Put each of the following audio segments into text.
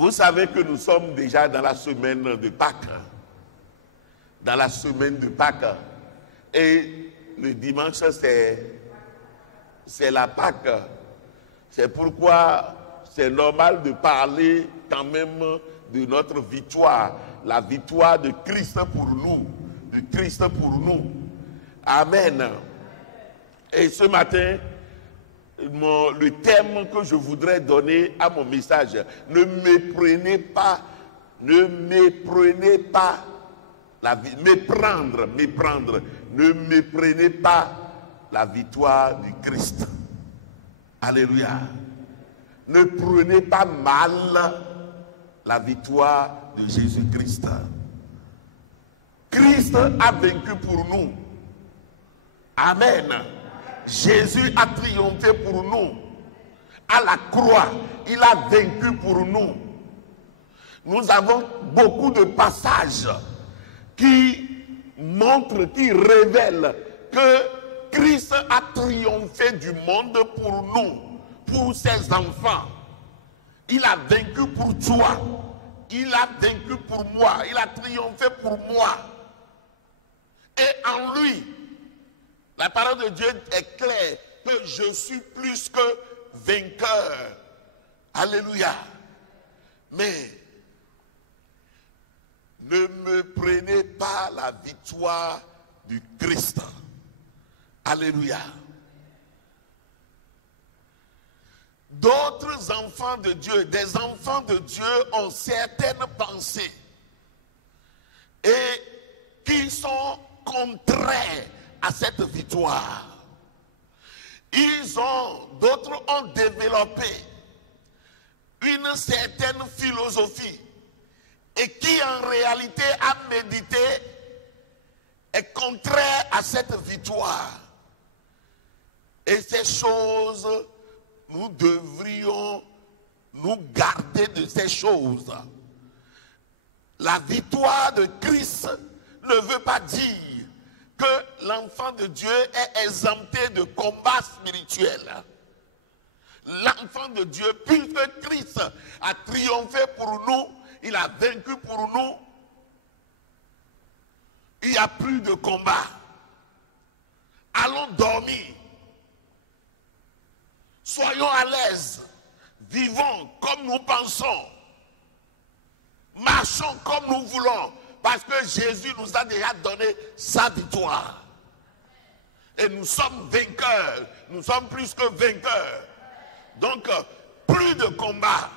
Vous savez que nous sommes déjà dans la semaine de Pâques. Dans la semaine de Pâques. Et le dimanche, c'est la Pâques. C'est pourquoi c'est normal de parler quand même de notre victoire. La victoire de Christ pour nous. De Christ pour nous. Amen. Et ce matin, le thème que je voudrais donner à mon message, ne méprenez pas la vie, méprendre, ne méprenez pas la victoire du Christ. Alléluia. Ne prenez pas mal la victoire de Jésus-Christ. Christ a vaincu pour nous. Amen. Jésus a triomphé pour nous. À la croix, il a vaincu pour nous. Nous avons beaucoup de passages qui montrent, qui révèlent que Christ a triomphé du monde pour nous, pour ses enfants. Il a vaincu pour toi. Il a vaincu pour moi. Il a triomphé pour moi. Et en lui, la parole de Dieu est claire que je suis plus que vainqueur. Alléluia. Mais ne me prenez pas la victoire du Christ. Alléluia. D'autres enfants de Dieu, des enfants de Dieu ont certaines pensées et qui sont contraires à cette victoire. D'autres ont développé une certaine philosophie et qui en réalité à méditer est contraire à cette victoire. Et ces choses, nous devrions nous garder de ces choses. La victoire de Christ ne veut pas dire que l'enfant de Dieu est exempté de combat spirituel. L'enfant de Dieu, puisque Christ a triomphé pour nous, il a vaincu pour nous, il n'y a plus de combat. Allons dormir. Soyons à l'aise. Vivons comme nous pensons. Marchons comme nous voulons. Parce que Jésus nous a déjà donné sa victoire. Et nous sommes vainqueurs. Nous sommes plus que vainqueurs. Donc, plus de combat.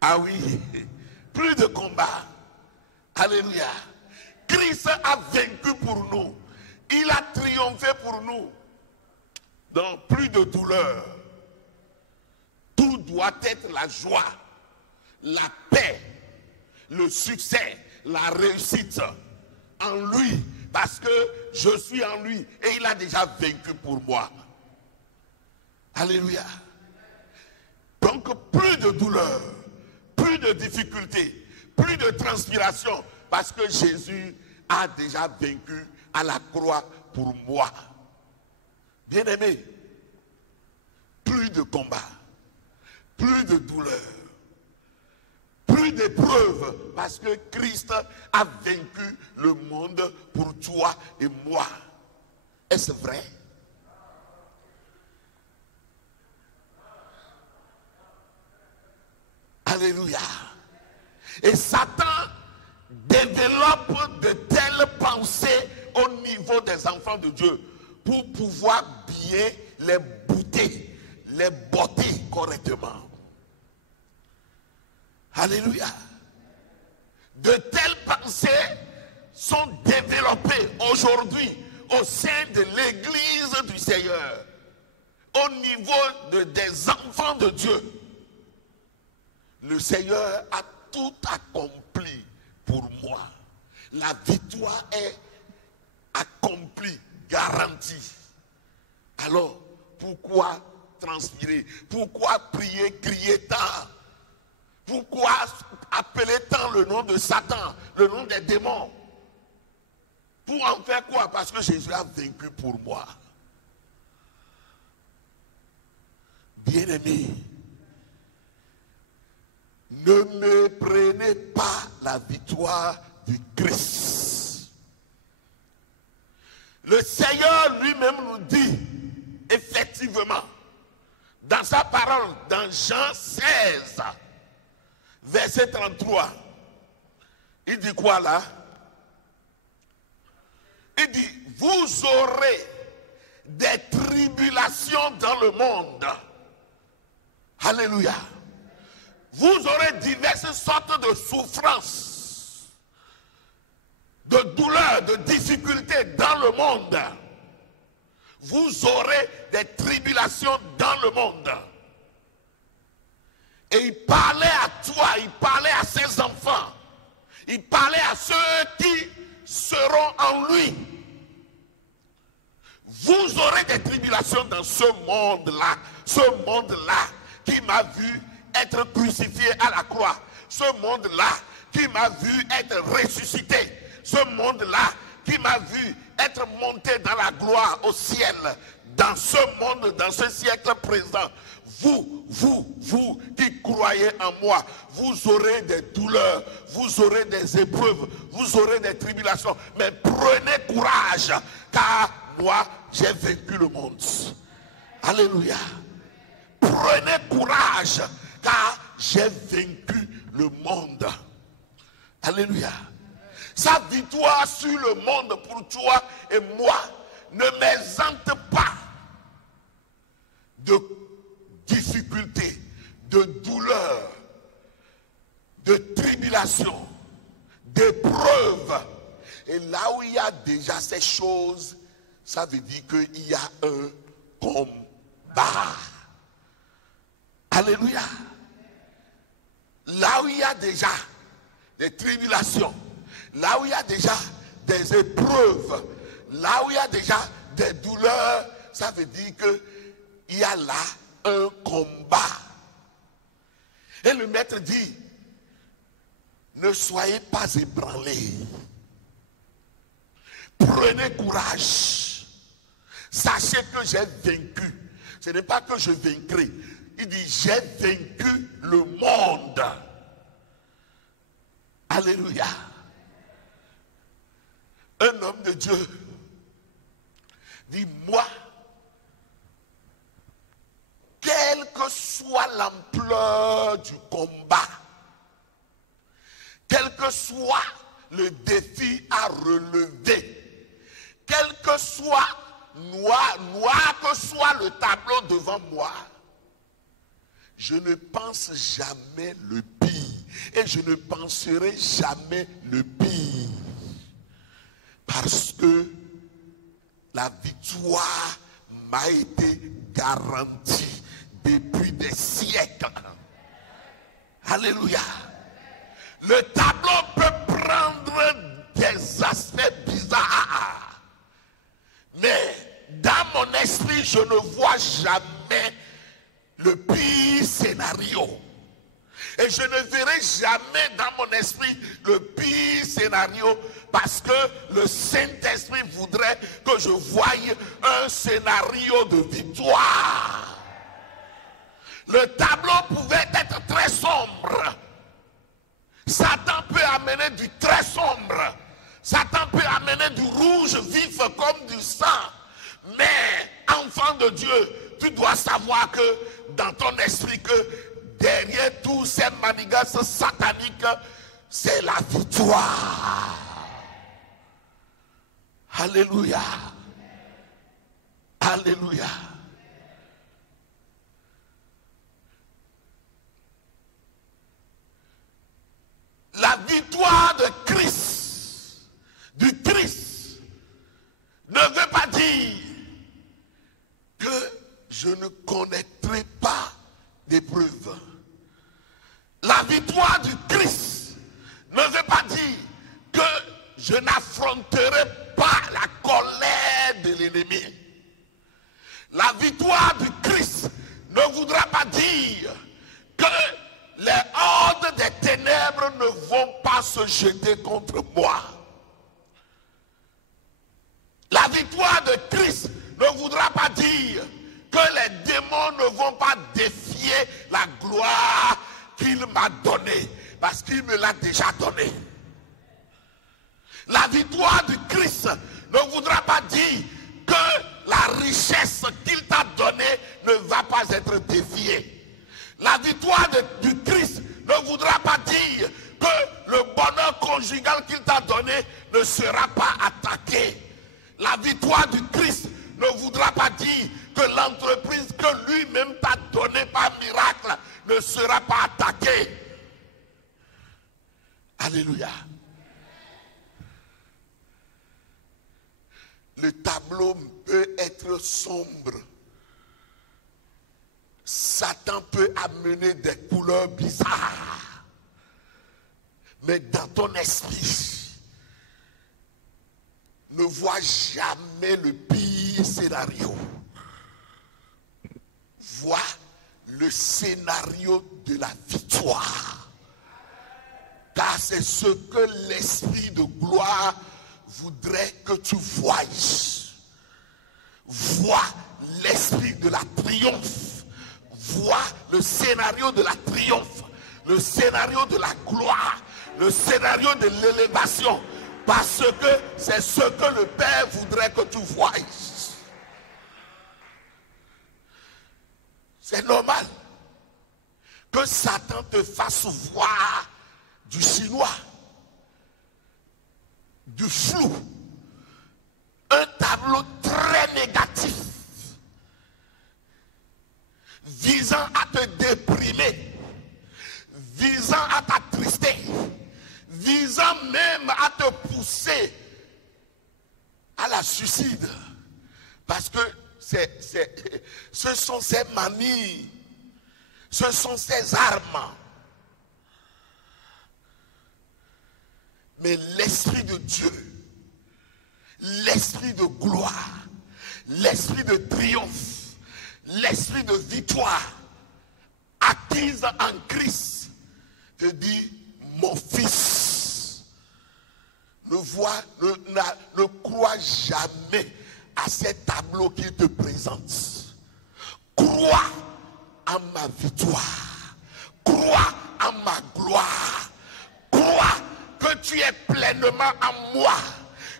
Ah oui, plus de combat. Alléluia. Christ a vaincu pour nous. Il a triomphé pour nous. Donc, plus de douleur. Tout doit être la joie, la paix, le succès, la réussite en lui. Parce que je suis en lui et il a déjà vaincu pour moi. Alléluia. Donc, plus de douleur, plus de difficultés, plus de transpiration. Parce que Jésus a déjà vaincu à la croix pour moi. Bien-aimé, plus de combat, plus de douleur, plus d'épreuves, parce que Christ a vaincu le monde pour toi et moi. Est-ce vrai? Alléluia. Et Satan développe de telles pensées au niveau des enfants de Dieu pour pouvoir bien les bouter, les botter correctement. Alléluia. De telles pensées sont développées aujourd'hui au sein de l'Église du Seigneur, au niveau des enfants de Dieu. Le Seigneur a tout accompli pour moi. La victoire est accomplie, garantie. Alors, pourquoi transpirer? Pourquoi prier, crier tant? Pourquoi appeler tant le nom de Satan, le nom des démons? Pour en faire quoi? Parce que Jésus a vaincu pour moi. Bien-aimé, Ne méprenez pas la victoire du Christ. Le Seigneur lui-même nous dit, effectivement, dans sa parole, dans Jean 16, verset 33, il dit quoi là? Il dit, vous aurez des tribulations dans le monde. Alléluia. Vous aurez diverses sortes de souffrances, de douleurs, de difficultés dans le monde. Vous aurez des tribulations dans le monde. Et il parlait à toi, il parlait à ses enfants, il parlait à ceux qui seront en lui. Vous aurez des tribulations dans ce monde-là qui m'a vu être crucifié à la croix, ce monde-là qui m'a vu être ressuscité, ce monde-là qui m'a vu être monté dans la gloire au ciel, dans ce monde, dans ce siècle présent. Vous qui croyez en moi, vous aurez des douleurs, vous aurez des épreuves, vous aurez des tribulations, mais prenez courage, car moi j'ai vaincu le monde. Alléluia. Prenez courage, car j'ai vaincu le monde. Alléluia. Sa victoire sur le monde pour toi et moi ne m'exempte pas de difficultés, de douleurs, de tribulations, d'épreuves. Et là où il y a déjà ces choses, ça veut dire qu'il y a un combat. Alléluia. Là où il y a déjà des tribulations, là où il y a déjà des épreuves, là où il y a déjà des douleurs, ça veut dire qu'il y a là un combat. Et le maître dit, ne soyez pas ébranlés. Prenez courage. Sachez que j'ai vaincu. Ce n'est pas que je vaincrai. Il dit, j'ai vaincu le monde. Alléluia. Un homme de Dieu dit, moi, quelle que soit l'ampleur du combat, quel que soit le défi à relever, quel que soit noir que soit le tableau devant moi, je ne pense jamais le pire et je ne penserai jamais le pire, parce que la victoire m'a été garantie depuis des siècles. Alléluia. Le tableau peut prendre des aspects bizarres, mais dans mon esprit, je ne vois jamais le pire scénario. Et je ne verrai jamais dans mon esprit le pire scénario, parce que le Saint-Esprit voudrait que je voie un scénario de victoire. Le tableau pouvait être très sombre. Satan peut amener du très sombre. Satan peut amener du rouge vif comme du sang. Mais, enfant de Dieu, tu dois savoir que dans ton esprit, que derrière tous ces manigances sataniques, c'est la victoire. Alléluia. Alléluia. La victoire de Christ, du Christ, ne veut pas dire que je ne connaîtrai pas d'épreuves. La victoire du Christ ne veut pas dire que je n'affronterai pas la colère de l'ennemi. La victoire du Christ ne voudra pas dire que les hordes des ténèbres ne vont pas se jeter contre moi. La victoire de Christ ne voudra pas dire que les démons ne vont pas défier la gloire qu'il qu'il m'a donné, parce qu'il me l'a déjà donné. La victoire du Christ ne voudra pas dire que la richesse qu'il t'a donnée ne va pas être déviée. La victoire du Christ ne voudra pas dire que le bonheur conjugal qu'il t'a donné ne sera pas attaqué. La victoire du Christ ne voudra pas dire que l'entreprise que lui-même t'a donnée par miracle ne sera pas attaquée. Alléluia. Le tableau peut être sombre. Satan peut amener des couleurs bizarres. Mais dans ton esprit, ne vois jamais le pire scénario. Vois le scénario de la victoire. Car c'est ce que l'esprit de gloire voudrait que tu voies. Vois l'esprit de la triomphe. Vois le scénario de la triomphe. Le scénario de la gloire. Le scénario de l'élévation. Parce que c'est ce que le Père voudrait que tu voies. C'est normal que Satan te fasse voir du chinois, du flou, un tableau très négatif, visant à te déprimer, visant à t'attrister, visant même à te pousser à la suicide. Parce que ce sont ces manies, ce sont ces armes. Mais l'Esprit de Dieu, l'Esprit de gloire, l'Esprit de triomphe, l'Esprit de victoire, acquise en Christ, te dit, mon fils, ne crois jamais à ces tableaux qu'il te présente. Crois en ma victoire. Crois en ma gloire. Crois que tu es pleinement en moi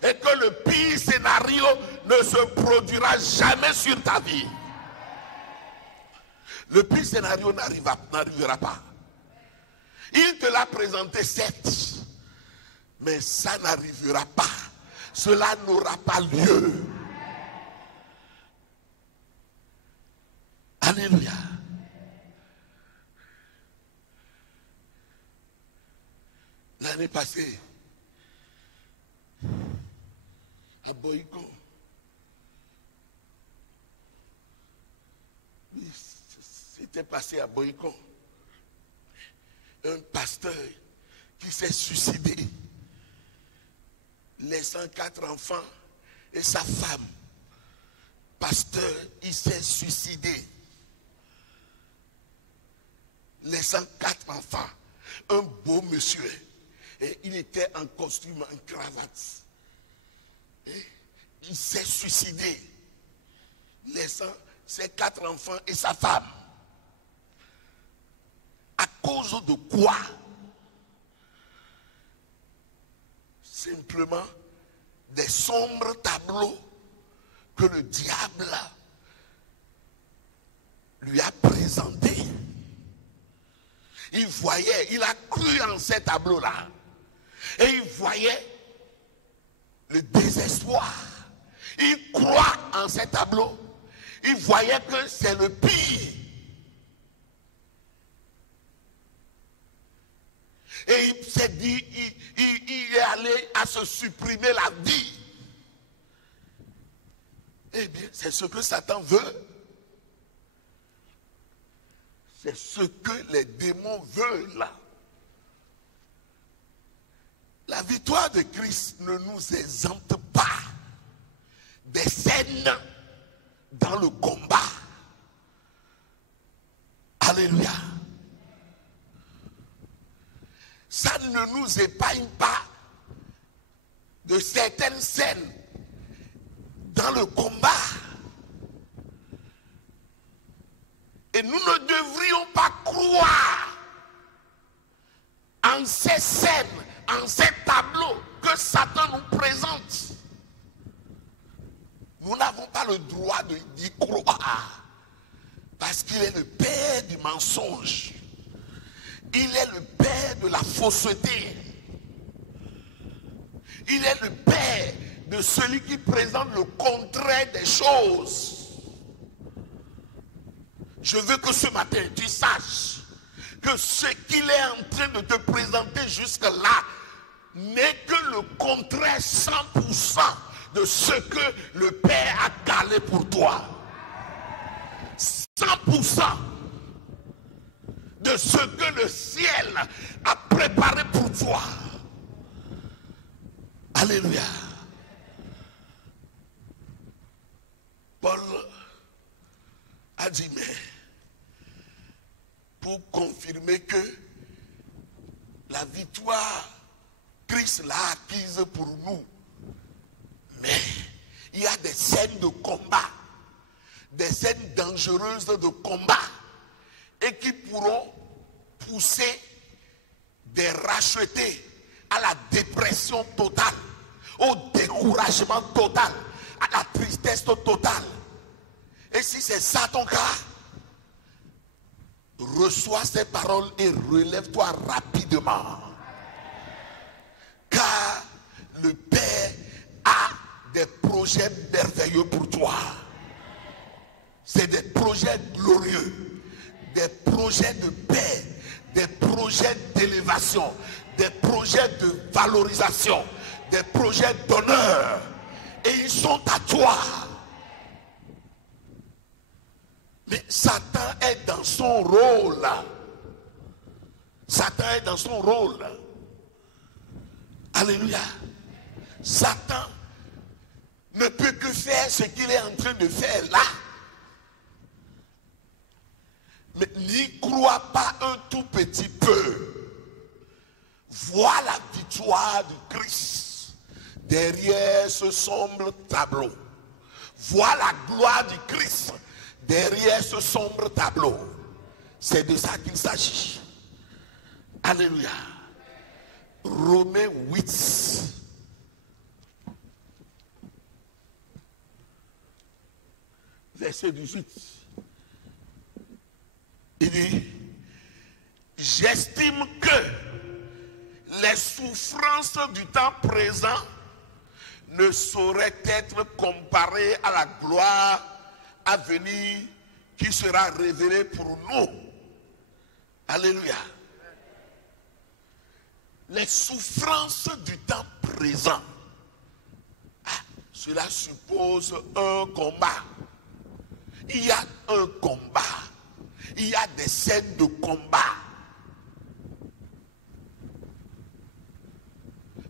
et que le pire scénario ne se produira jamais sur ta vie. Le pire scénario n'arrivera pas. Il te l'a présenté, certes, mais ça n'arrivera pas. Cela n'aura pas lieu. Alléluia. L'année passée, à Boycon, c'était passé à Boycon, un pasteur qui s'est suicidé, laissant 4 enfants et sa femme. Pasteur, il s'est suicidé, laissant 4 enfants, un beau monsieur. Et il était en costume, en cravate. Et il s'est suicidé, laissant ses 4 enfants et sa femme. À cause de quoi? Simplement des sombres tableaux que le diable lui a présentés. Il voyait, il a cru en ces tableaux-là. Et il voyait le désespoir. Il croit en ces tableaux. Il voyait que c'est le pire. Et il s'est dit, il est allé à se supprimer la vie. Eh bien, c'est ce que Satan veut. C'est ce que les démons veulent. La victoire de Christ ne nous exempte pas des scènes dans le combat. Alléluia. Ça ne nous épargne pas de certaines scènes dans le combat. Et nous ne devrions pas croire ces scènes, en ces tableaux que Satan nous présente, nous n'avons pas le droit d'y croire. Parce qu'il est le père du mensonge. Il est le père de la fausseté. Il est le père de celui qui présente le contraire des choses. Je veux que ce matin, tu saches que ce qu'il est en train de te présenter jusque-là n'est que le contraire 100% de ce que le Père a calé pour toi. 100% de ce que le ciel a préparé pour toi. Alléluia. Paul a dit, mais pour confirmer que la victoire, Christ l'a acquise pour nous. Mais il y a des scènes de combat, des scènes dangereuses de combat, et qui pourront pousser des rachetés à la dépression totale, au découragement total, à la tristesse totale. Et si c'est ça ton cas, reçois ces paroles et relève-toi rapidement. Car le Père a des projets merveilleux pour toi. C'est des projets glorieux, des projets de paix, des projets d'élévation, des projets de valorisation, des projets d'honneur. Et ils sont à toi. Mais Satan est dans son rôle. Satan est dans son rôle. Alléluia. Satan ne peut que faire ce qu'il est en train de faire là. Mais n'y crois pas un tout petit peu. Vois la victoire du Christ derrière ce sombre tableau. Vois la gloire du Christ derrière ce sombre tableau. C'est de ça qu'il s'agit. Alléluia. Romains 8. Verset 18. Il dit, j'estime que les souffrances du temps présent ne sauraient être comparées à la gloire à venir qui sera révélée pour nous. Alléluia. Les souffrances du temps présent, cela suppose un combat. Il y a un combat. Il y a des scènes de combat.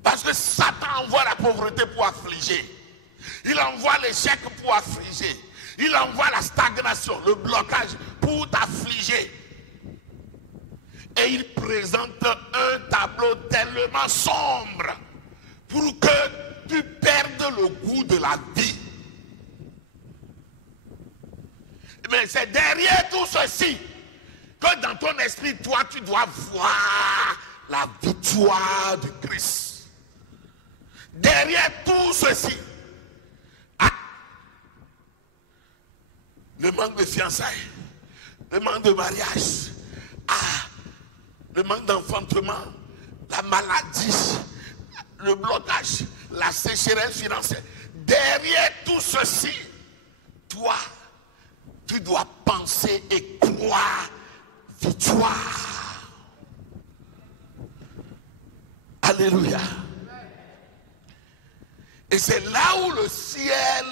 Parce que Satan envoie la pauvreté pour affliger. Il envoie l'échec pour affliger. Il envoie la stagnation, le blocage pour t'affliger. Et il présente un tableau tellement sombre pour que tu perdes le goût de la vie. Mais c'est derrière tout ceci que dans ton esprit, toi, tu dois voir la victoire du Christ. Derrière tout ceci, le manque de fiançailles, le manque de mariage, le manque d'enfantement, la maladie, le blocage, la sécheresse financière. Derrière tout ceci, toi, tu dois penser et croire victoire. Alléluia. Et c'est là où le ciel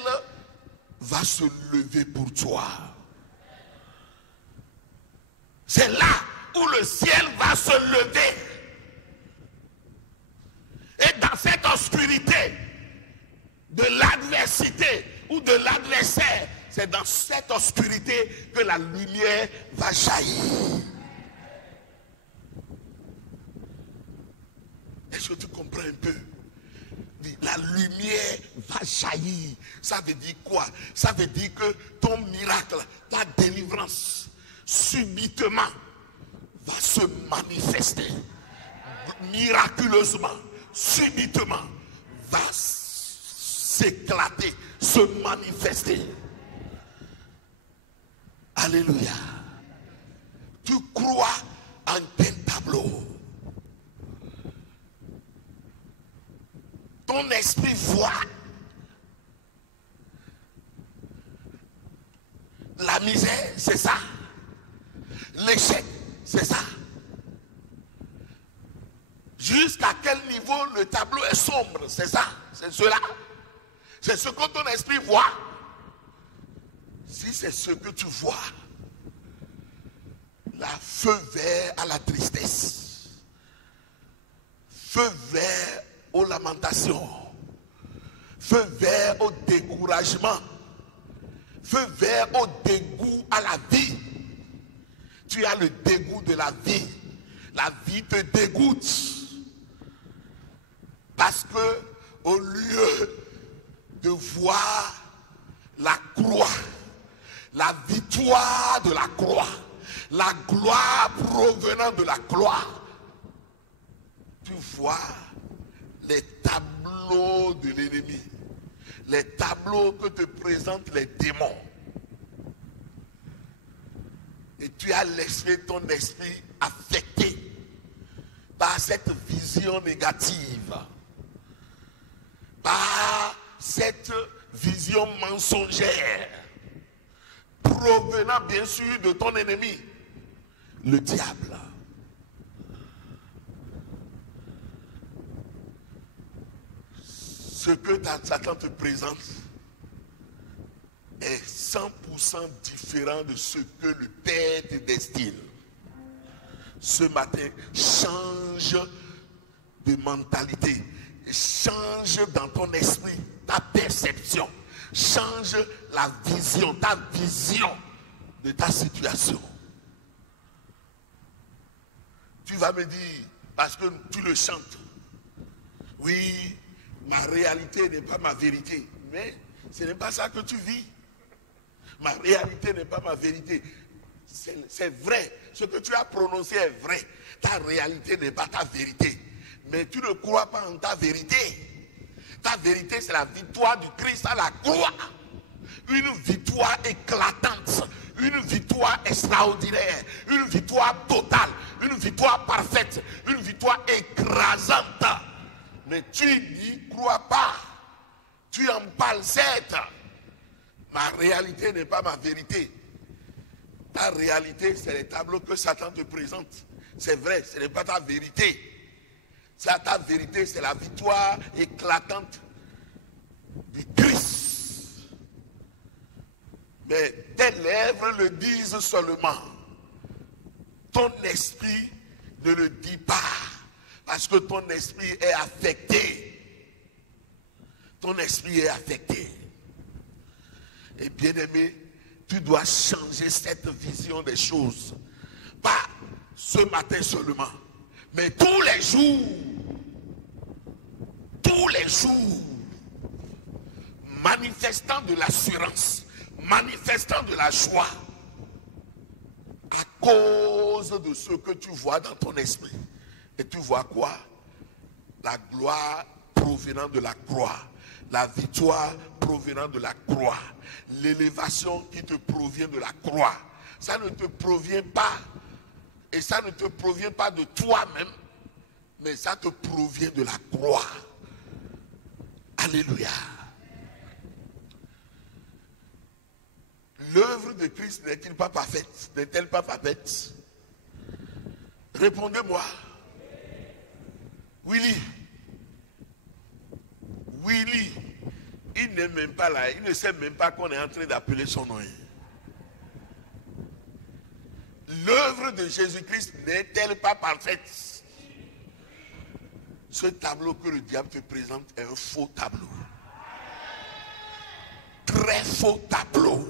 va se lever pour toi. C'est là où le ciel va se lever. Et dans cette obscurité de l'adversité ou de l'adversaire, c'est dans cette obscurité que la lumière va jaillir. Est-ce que tu comprends un peu? La lumière va jaillir. Ça veut dire quoi? Ça veut dire que ton miracle, ta délivrance, subitement, va se manifester miraculeusement, subitement, va s'éclater, se manifester. Alléluia. Tu crois en tel tableau. Ton esprit voit la misère, c'est ça. L'échec, c'est ça. Jusqu'à quel niveau le tableau est sombre, c'est ça. C'est cela. C'est ce que ton esprit voit. Si c'est ce que tu vois, la feu vert à la tristesse, feu vert aux lamentations, feu vert au découragement, feu vert au dégoût à la vie. Tu as le dégoût de la vie. La vie te dégoûte. Parce que au lieu de voir la croix, la victoire de la croix, la gloire provenant de la croix, tu vois les tableaux de l'ennemi, les tableaux que te présentent les démons. Et tu as laissé ton esprit affecté par cette vision négative, par cette vision mensongère, provenant bien sûr de ton ennemi, le diable. Ce que Satan te présente est 100% différent de ce que le Père te destine. Ce matin, change de mentalité, change dans ton esprit ta perception, change la vision, ta vision de ta situation. Tu vas me dire, parce que tu le chantes, oui, ma réalité n'est pas ma vérité, mais ce n'est pas ça que tu vis. Ma réalité n'est pas ma vérité. C'est vrai. Ce que tu as prononcé est vrai. Ta réalité n'est pas ta vérité. Mais tu ne crois pas en ta vérité. Ta vérité, c'est la victoire du Christ à la croix. Une victoire éclatante. Une victoire extraordinaire. Une victoire totale. Une victoire parfaite. Une victoire écrasante. Mais tu n'y crois pas. Tu en parles certes. Ma réalité n'est pas ma vérité. Ta réalité, c'est les tableaux que Satan te présente. C'est vrai, ce n'est pas ta vérité. Ta vérité, c'est la victoire éclatante du Christ. Mais tes lèvres le disent seulement. Ton esprit ne le dit pas. Parce que ton esprit est affecté. Ton esprit est affecté. Et bien aimé, tu dois changer cette vision des choses. Pas ce matin seulement, mais tous les jours. Tous les jours. Manifestant de l'assurance, manifestant de la joie. À cause de ce que tu vois dans ton esprit. Et tu vois quoi? La gloire provenant de la croix. La victoire provenant de la croix. L'élévation qui te provient de la croix. Ça ne te provient pas. Et ça ne te provient pas de toi-même. Mais ça te provient de la croix. Alléluia. L'œuvre de Christ n'est-il pas parfaite? N'est-elle pas parfaite? Répondez-moi. Willy. Willy, il n'est même pas là, il ne sait même pas qu'on est en train d'appeler son nom. L'œuvre de Jésus-Christ n'est-elle pas parfaite? Ce tableau que le diable te présente est un faux tableau. Très faux tableau.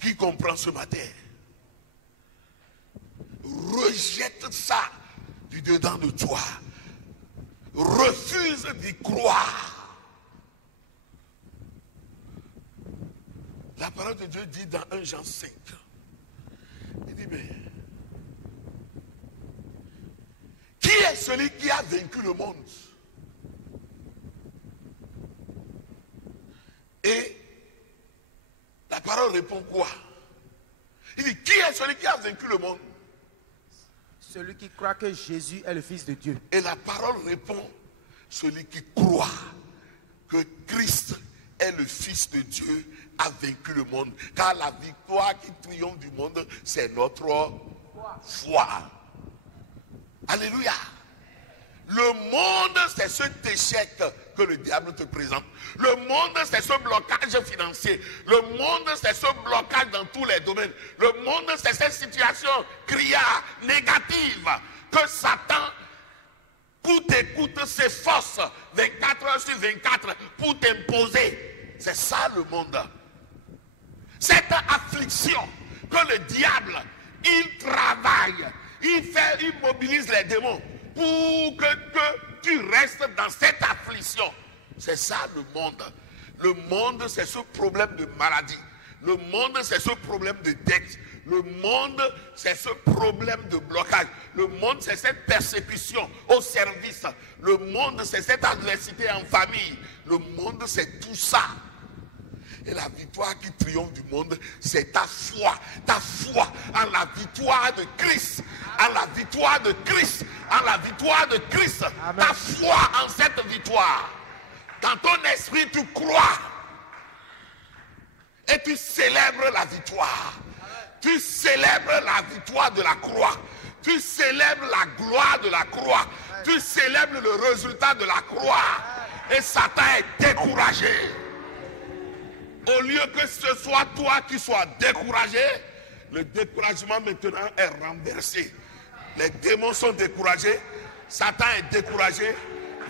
Qui comprend ce matin? Rejette ça du dedans de toi. Refuse d'y croire. La parole de Dieu dit dans 1 Jean 5. Il dit, mais est celui qui a vaincu le monde? Et la parole répond quoi? Il dit, qui est celui qui a vaincu le monde? Celui qui croit que Jésus est le Fils de Dieu. Et la parole répond, celui qui croit que Christ est le Fils de Dieu a vaincu le monde. Car la victoire qui triomphe du monde, c'est notre foi. Alléluia. Le monde, c'est cet échec que le diable te présente. Le monde, c'est ce blocage financier. Le monde, c'est ce blocage dans tous les domaines. Le monde, c'est cette situation criard, négative, que Satan, coûte et coûte, s'efforce 24 heures sur 24 pour t'imposer. C'est ça le monde. Cette affliction que le diable, il travaille, il mobilise les démons pour que tu restes dans cette affliction. C'est ça le monde. Le monde, c'est ce problème de maladie. Le monde, c'est ce problème de dette. Le monde, c'est ce problème de blocage. Le monde, c'est cette persécution au service. Le monde, c'est cette adversité en famille. Le monde, c'est tout ça. Et la victoire qui triomphe du monde, c'est ta foi en la victoire de Christ, en la victoire de Christ, en la victoire de Christ. Amen. Ta foi en cette victoire. Dans ton esprit, tu crois et tu célèbres la victoire. Tu célèbres la victoire de la croix. Tu célèbres la gloire de la croix. Tu célèbres le résultat de la croix. Et Satan est découragé. Au lieu que ce soit toi qui sois découragé, le découragement maintenant est renversé. Les démons sont découragés. Satan est découragé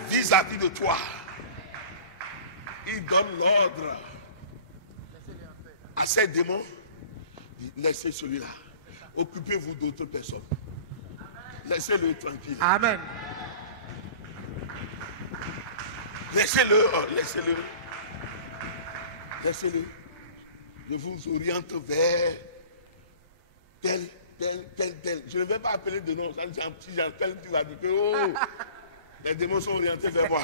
vis-à-vis de toi. Il donne l'ordre à ces démons. Laissez celui-là. Occupez-vous d'autres personnes. Laissez-le tranquille. Amen. Laissez-le. Je vous oriente vers tel. Je ne vais pas appeler de nom. Si j'appelle, tu vas dire que les démons sont orientés vers moi.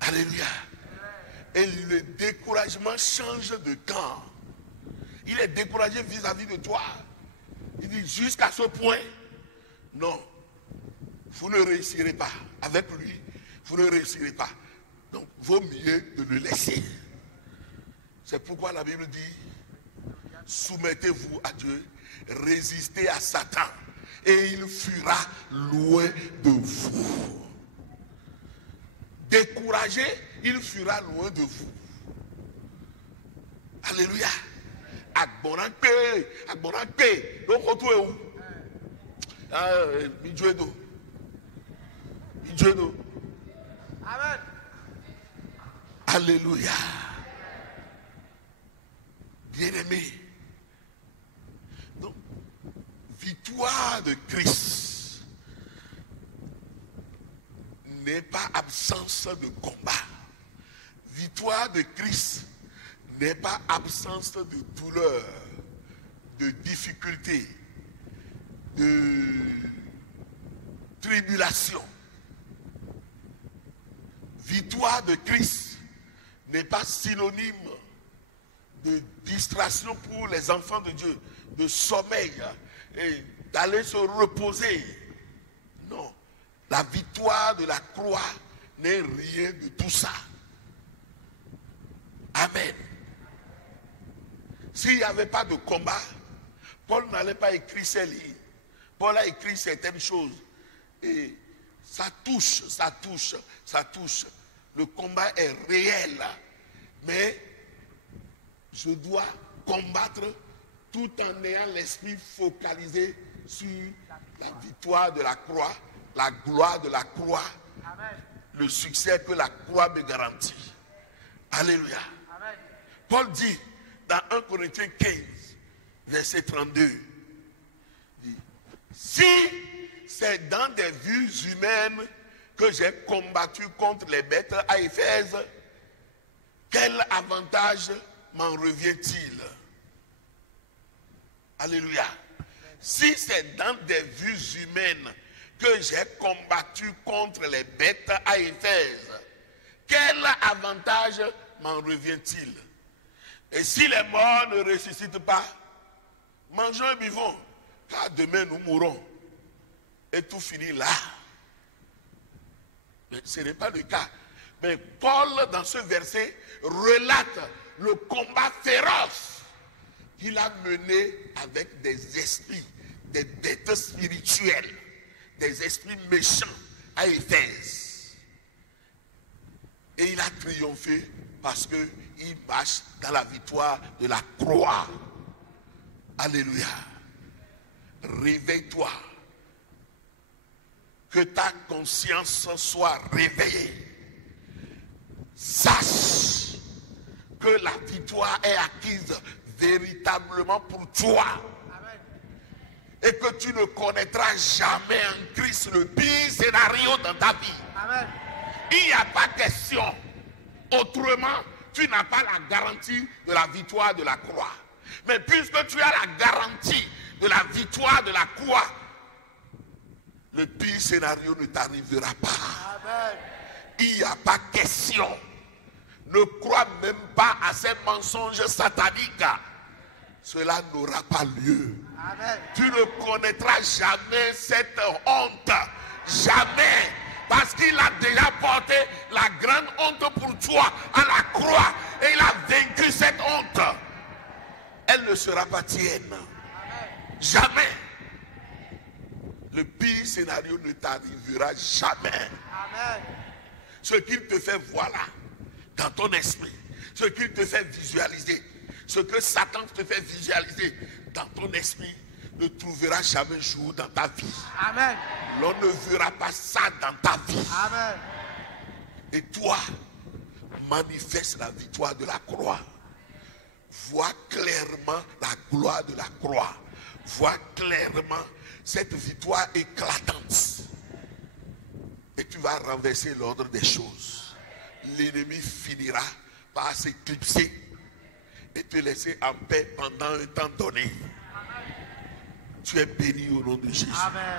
Alléluia. Et le découragement change de camp. Il est découragé vis-à-vis de toi. Il dit jusqu'à ce point, non, vous ne réussirez pas. Avec lui, vous ne réussirez pas. Donc, vaut mieux de le laisser. C'est pourquoi la Bible dit, soumettez-vous à Dieu, résistez à Satan, et il fuira loin de vous. Découragé, il fuira loin de vous. Alléluia. Agboranke. Donc, retour est où? Midjuedo. Amen. Alléluia. Bien-aimé. Donc, victoire de Christ n'est pas absence de combat. Victoire de Christ n'est pas absence de douleur, de difficulté, de tribulation. Victoire de Christ n'est pas synonyme de distraction pour les enfants de Dieu, de sommeil et d'aller se reposer. Non, la victoire de la croix n'est rien de tout ça. Amen. S'il n'y avait pas de combat, Paul n'allait pas écrire ces lignes. Paul a écrit certaines choses et ça touche. Le combat est réel. Mais je dois combattre tout en ayant l'esprit focalisé sur la victoire de la croix, la gloire de la croix, amen, le succès que la croix me garantit. Alléluia. Amen. Paul dit dans 1 Corinthiens 15, verset 32, dit, si c'est dans des vues humaines que j'ai combattu contre les bêtes à Éphèse, quel avantage m'en revient-il? Alléluia. Si c'est dans des vues humaines que j'ai combattu contre les bêtes à Éphèse, quel avantage m'en revient-il? Et si les morts ne ressuscitent pas, mangeons et buvons, car demain nous mourrons. Et tout finit là. Mais ce n'est pas le cas. Mais Paul, dans ce verset, relate le combat féroce qu'il a mené avec des esprits, des bêtes spirituelles, des esprits méchants à Éphèse. Et il a triomphé parce qu'il marche dans la victoire de la croix. Alléluia. Réveille-toi. Que ta conscience soit réveillée. Sache que la victoire est acquise véritablement pour toi. Amen. Et que tu ne connaîtras jamais en Christ le pire scénario dans ta vie. Amen. Il n'y a pas question. Autrement, tu n'as pas la garantie de la victoire de la croix. Mais puisque tu as la garantie de la victoire de la croix, le pire scénario ne t'arrivera pas. Amen. Il n'y a pas question. Ne crois même pas à ces mensonges sataniques. Cela n'aura pas lieu. Amen. Tu ne connaîtras jamais cette honte. Jamais. Parce qu'il a déjà porté la grande honte pour toi à la croix. Et il a vaincu cette honte. Elle ne sera pas tienne. Amen. Jamais. Le pire scénario ne t'arrivera jamais. Amen. Ce qu'il te fait voir là, dans ton esprit, ce qu'il te fait visualiser, ce que Satan te fait visualiser dans ton esprit, ne trouvera jamais jour dans ta vie. Amen. L'on ne verra pas ça dans ta vie. Amen. Et toi, manifeste la victoire de la croix. Vois clairement la gloire de la croix. Vois clairement cette victoire éclatante. Et tu vas renverser l'ordre des choses. L'ennemi finira par s'éclipser et te laisser en paix pendant un temps donné. Tu es béni au nom de Jésus. Amen.